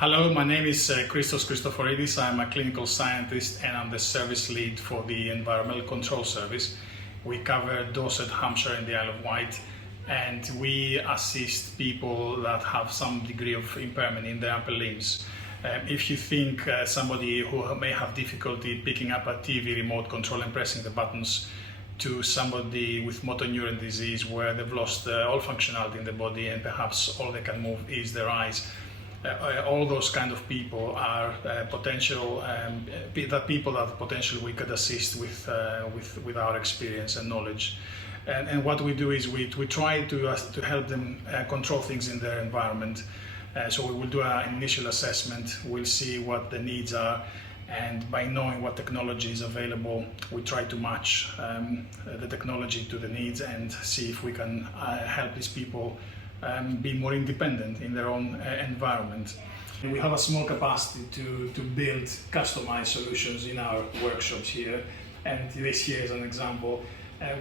Hello, my name is Christos. I'm a clinical scientist and I'm the service lead for the Environmental Control Service. We cover Dorset, Hampshire and the Isle of Wight, and we assist people that have some degree of impairment in their upper limbs. If you think somebody who may have difficulty picking up a TV remote control and pressing the buttons, to somebody with motor neuron disease where they've lost all functionality in the body and perhaps all they can move is their eyes, all those kind of people are potential people that potentially we could assist with our experience and knowledge. And what we do is we try to help them control things in their environment. So we will do an initial assessment, we'll see what the needs are, and by knowing what technology is available, we try to match the technology to the needs and see if we can help these people be more independent in their own environment. We have a small capacity to build customized solutions in our workshops here, and this here is an example.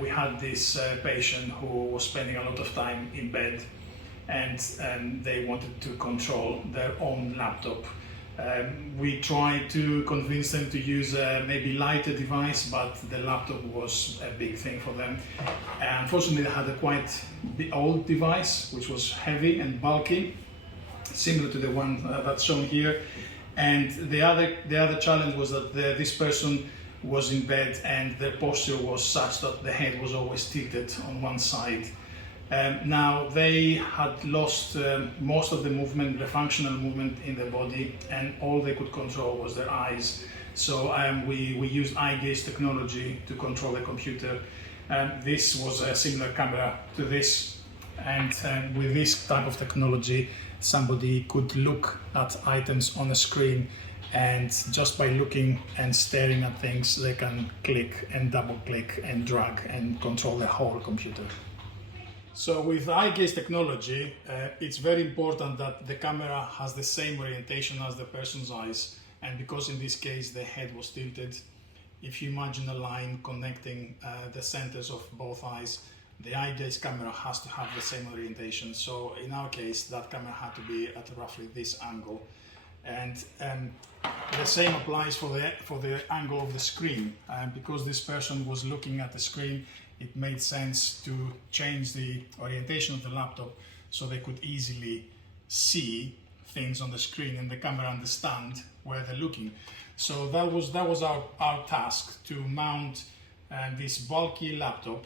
We had this patient who was spending a lot of time in bed, and they wanted to control their own laptop. We tried to convince them to use a maybe lighter device, but the laptop was a big thing for them. Unfortunately, they had a quite old device, which was heavy and bulky, similar to the one that's shown here. And the other challenge was that this person was in bed and their posture was such that the head was always tilted on one side. Now they had lost most of the movement, the functional movement in their body, and all they could control was their eyes. So we used eye gaze technology to control the computer. This was a similar camera to this, and with this type of technology somebody could look at items on a screen, and just by looking and staring at things they can click and double click and drag and control the whole computer. So with eye gaze technology, it's very important that the camera has the same orientation as the person's eyes, and because in this case the head was tilted, if you imagine a line connecting the centers of both eyes, the eye gaze camera has to have the same orientation. So in our case that camera had to be at roughly this angle, and the same applies for the angle of the screen. Because this person was looking at the screen, it made sense to change the orientation of the laptop so they could easily see things on the screen and the camera understand where they're looking. So that was our task, to mount this bulky laptop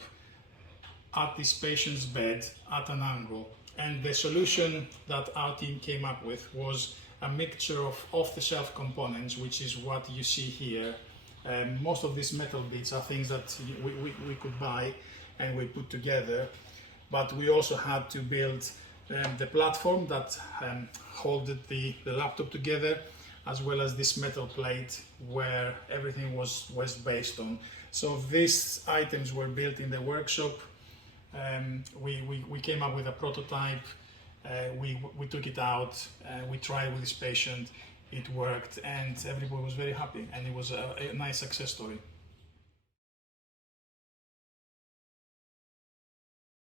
at this patient's bed at an angle. And the solution that our team came up with was a mixture of off-the-shelf components, which is what you see here. Most of these metal bits are things that we could buy and we put together, but we also had to build the platform that holded the laptop together, as well as this metal plate where everything was based on. So these items were built in the workshop. We came up with a prototype, we took it out, we tried with this patient. It worked and everybody was very happy, and it was a nice success story.